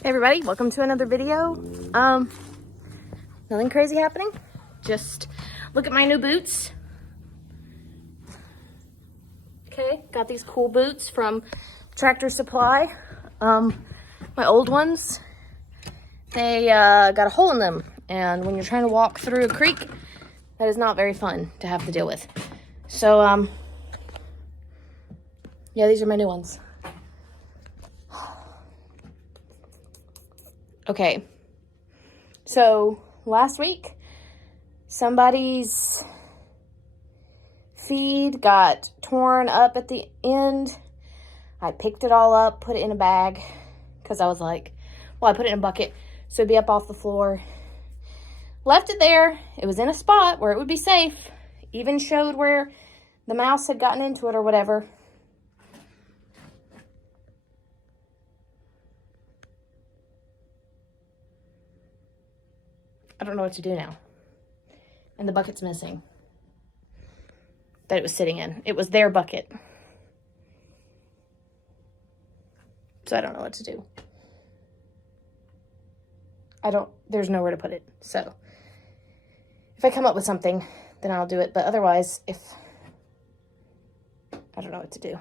Hey everybody, welcome to another video. Nothing crazy happening. Just look at my new boots. Okay, got these cool boots from Tractor Supply. My old ones, they got a hole in them, and when you're trying to walk through a creek, that is not very fun to have to deal with. So, yeah, these are my new ones. Okay, so last week, somebody's feed got torn up at the end. I picked it all up, put it in a bag, because I was like, well, I put it in a bucket, so it'd be up off the floor. Left it there. It was in a spot where it would be safe. Even showed where the mouse had gotten into it or whatever. I don't know what to do now. And the bucket's missing that it was sitting in. It was their bucket. So I don't know what to do. There's nowhere to put it. So if I come up with something, then I'll do it. But otherwise, I don't know what to do.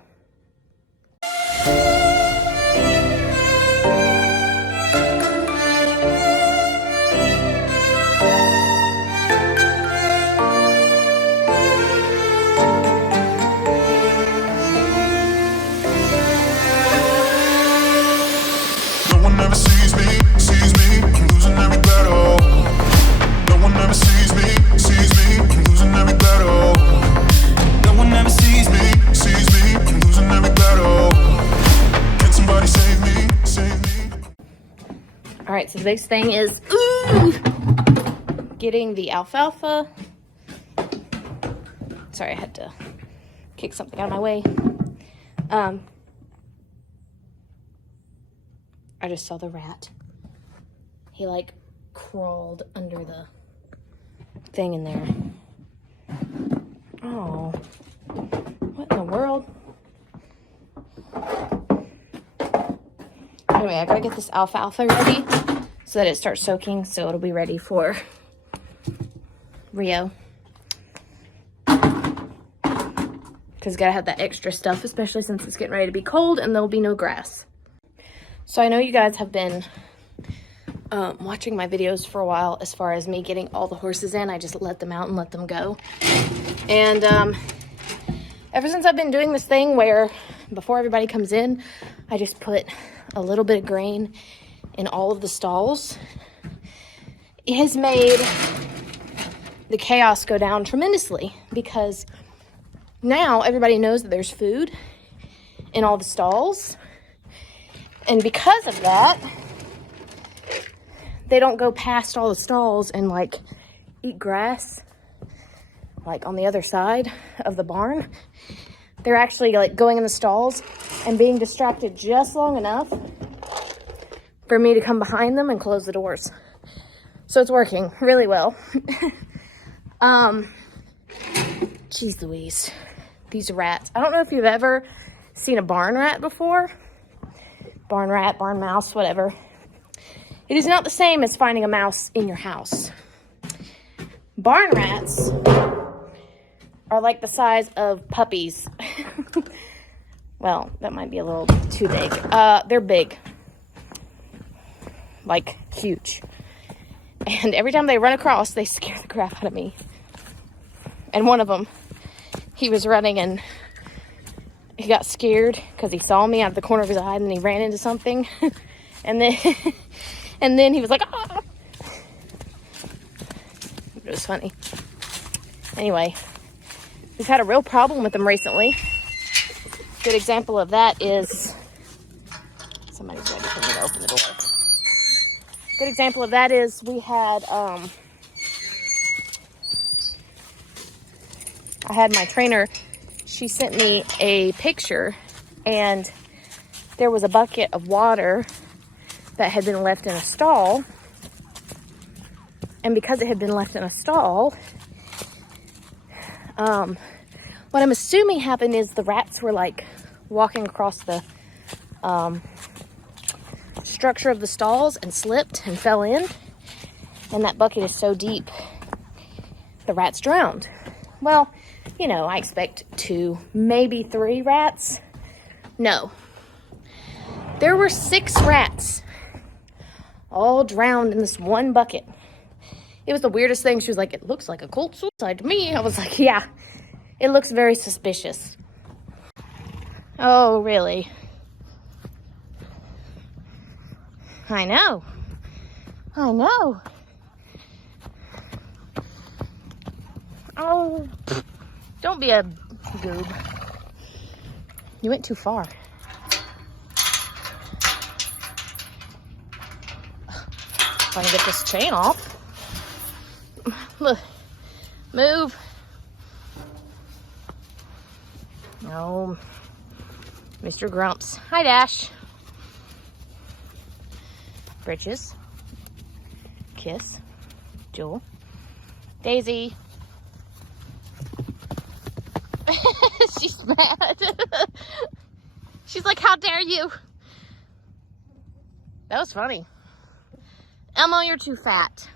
All right, so the biggest thing is getting the alfalfa. Sorry, I had to kick something out of my way. I just saw the rat. He like crawled under the thing in there. Oh, what in the world? Anyway, I gotta get this alfalfa ready so that it starts soaking, so it'll be ready for Rio. Because gotta have that extra stuff, especially since it's getting ready to be cold and there'll be no grass. So I know you guys have been watching my videos for a while as far as me getting all the horses in. I just let them out and let them go. And ever since I've been doing this thing where before everybody comes in, I just put a little bit of grain in all of the stalls, it has made the chaos go down tremendously, because now everybody knows that there's food in all the stalls, and because of that, they don't go past all the stalls and like eat grass like on the other side of the barn. They're actually like going in the stalls and being distracted just long enough for me to come behind them and close the doors. So it's working really well. Jeez Louise, these rats. I don't know if you've ever seen a barn rat before. Barn rat, barn mouse, whatever. It is not the same as finding a mouse in your house. Barn rats are like the size of puppies. Well, that might be a little too big. They're big. Like, huge. And every time they run across, they scare the crap out of me. And one of them, he was running and he got scared because he saw me out of the corner of his eye, and then he ran into something. And then and then he was like, ah! It was funny. Anyway, we've had a real problem with them recently. Good example of that is, somebody's ready for me to open the door. Good example of that is we had, I had my trainer, she sent me a picture, and there was a bucket of water that had been left in a stall. And because it had been left in a stall, what I'm assuming happened is the rats were like walking across the structure of the stalls and slipped and fell in. And that bucket is so deep, the rats drowned. Well, you know, I expect 2, maybe 3 rats. No. There were 6 rats, all drowned in this one bucket. It was the weirdest thing. She was like, it looks like a cold suicide to me. I was like, yeah, it looks very suspicious. Oh, really? I know. I know. Oh, don't be a goob. You went too far. Trying to get this chain off. Look, move. No, Mr. Grumps. Hi, Dash. Britches. Kiss. Jewel. Daisy. She's mad. She's like, how dare you? That was funny. Elmo, you're too fat.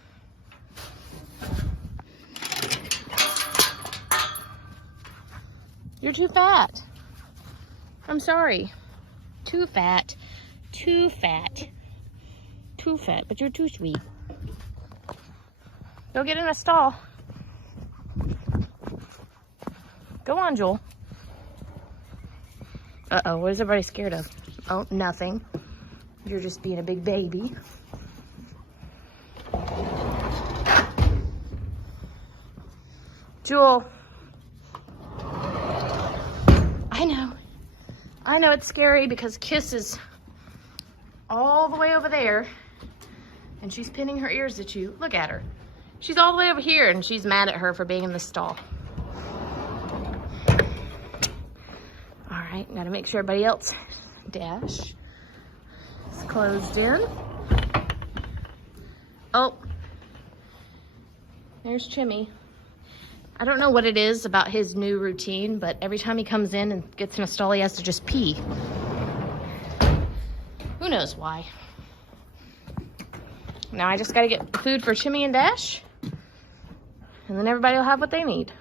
You're too fat. I'm sorry. Too fat. Too fat. Too fat, but you're too sweet. Go get in a stall. Go on, Joel. Uh-oh, what is everybody scared of? Oh, nothing. You're just being a big baby. Jewel. I know it's scary because Kiss is all the way over there and she's pinning her ears at you. Look at her. She's all the way over here and she's mad at her for being in the stall. All right, gotta make sure everybody else, Dash, is closed in. Oh, there's Chimmy. I don't know what it is about his new routine, but every time he comes in and gets in a stall, he has to just pee. Who knows why? Now I just gotta get food for Chimmy and Dash, and then everybody will have what they need.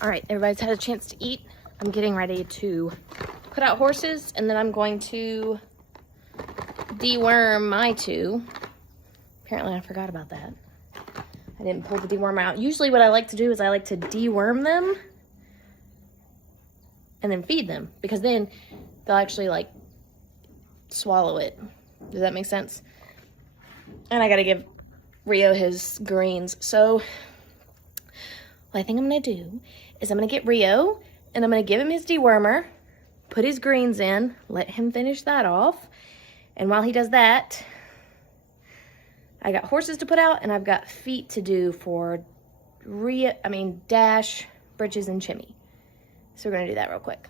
All right, everybody's had a chance to eat. I'm getting ready to put out horses, and then I'm going to deworm my 2. Apparently I forgot about that. I didn't pull the dewormer out. Usually what I like to do is I like to deworm them and then feed them, because then they'll actually like swallow it. Does that make sense? And I gotta give Rio his greens. So what I think I'm gonna do is I'm gonna get Rio and I'm gonna give him his dewormer, put his greens in, let him finish that off. And while he does that, I got horses to put out, and I've got feet to do for Dash, Britches, and Chimmy. So we're gonna do that real quick.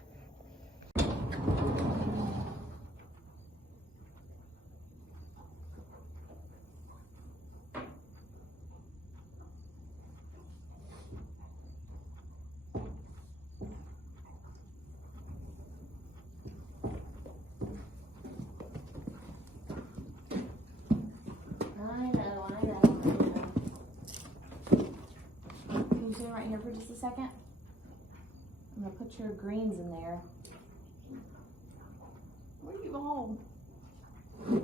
Right here for just a second. I'm gonna put your greens in there. Where do you go? You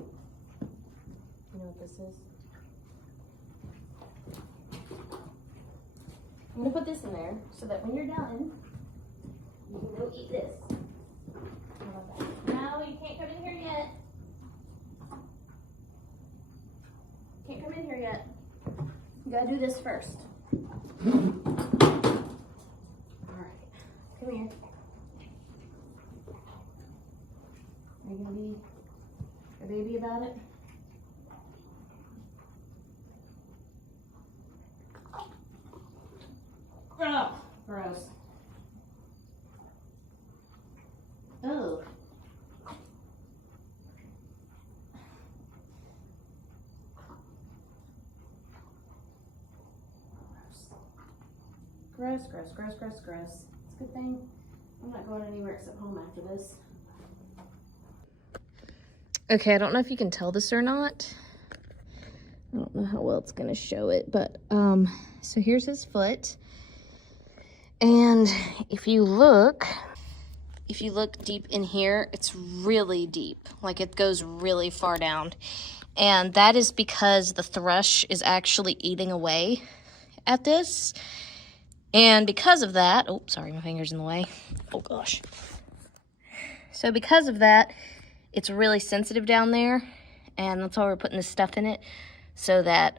know what this is? I'm gonna put this in there so that when you're done, you can go eat this. How about that? No, you can't come in here yet. Can't come in here yet. You gotta do this first. Come here. Are you gonna be a baby about it? Oh, gross. Oh. Gross, gross, gross, gross, gross. It's a good thing I'm not going anywhere except home after this. Okay, I don't know if you can tell this or not. I don't know how well it's gonna show it, but so here's his foot. And if you look deep in here, it's really deep. Like it goes really far down. And that is because the thrush is actually eating away at this. And because of that, oh, sorry, my finger's in the way. Oh gosh. So because of that, it's really sensitive down there. And that's why we're putting this stuff in it, so that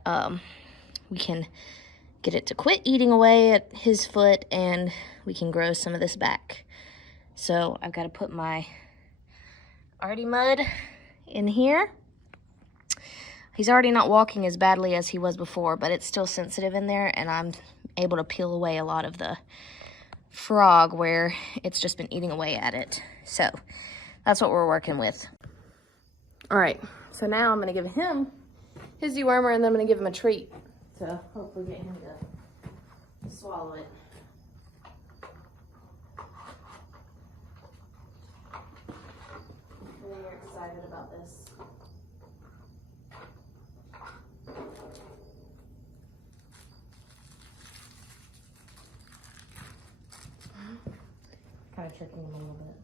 we can get it to quit eating away at his foot and we can grow some of this back. So I've got to put my Artie mud in here. He's already not walking as badly as he was before, but it's still sensitive in there, and I'm able to peel away a lot of the frog where it's just been eating away at it. So that's what we're working with. All right, so now I'm gonna give him his dewormer, and then I'm gonna give him a treat to hopefully get him to swallow it. I'm really excited about this. Kind of tricking him a little bit.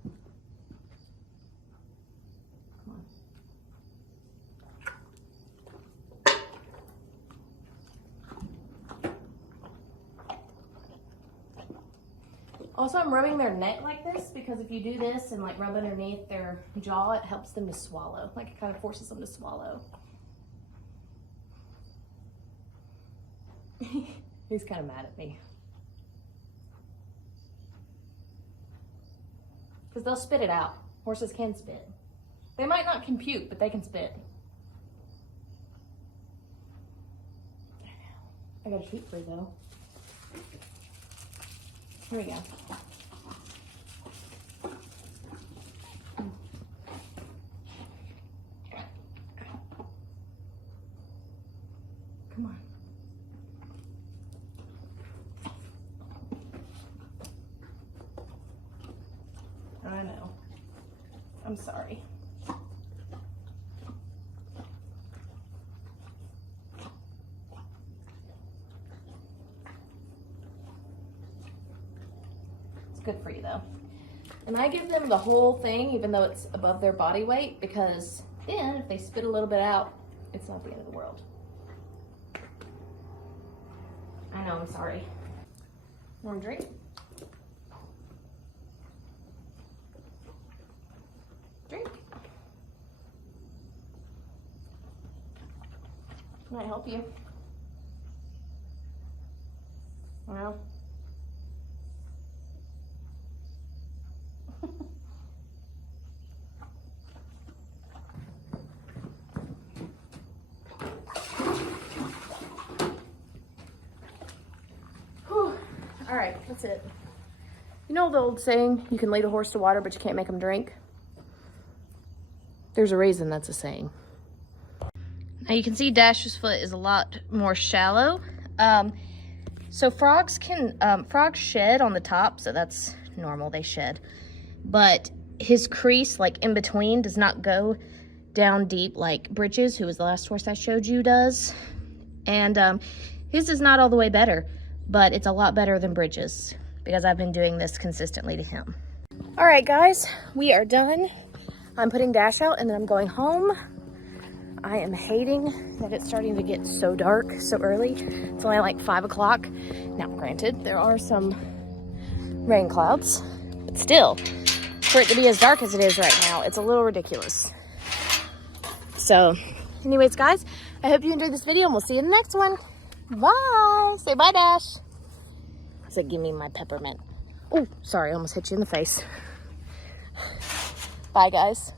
Come on. Also, I'm rubbing their neck like this because if you do this and like rub underneath their jaw, it helps them to swallow. Like it kind of forces them to swallow. He's kind of mad at me. Because they'll spit it out. Horses can spit. They might not compute, but they can spit. I got a treat for you though. Here we go. Come on. I know. I'm sorry. Good for you though. And I give them the whole thing even though it's above their body weight, because then if they spit a little bit out, it's not the end of the world. I know, I'm sorry. Want a drink? Drink. Can I help you? Well. All right, that's it. You know the old saying, you can lead a horse to water, but you can't make him drink? There's a reason that's a saying. Now you can see Dash's foot is a lot more shallow. So frogs shed on the top, so that's normal, they shed. But his crease, like in between, does not go down deep like Bridges, who was the last horse I showed you, does. And his is not all the way better, but it's a lot better than Bridges because I've been doing this consistently to him. All right, guys, we are done. I'm putting Dash out and then I'm going home. I am hating that it's starting to get so dark so early. It's only like 5 o'clock. Now, granted, there are some rain clouds, but still, for it to be as dark as it is right now, it's a little ridiculous. So, anyways, guys, I hope you enjoyed this video and we'll see you in the next one. Bye. Say bye, Dash. I said, give me my peppermint. Oh, sorry, I almost hit you in the face. Bye, guys.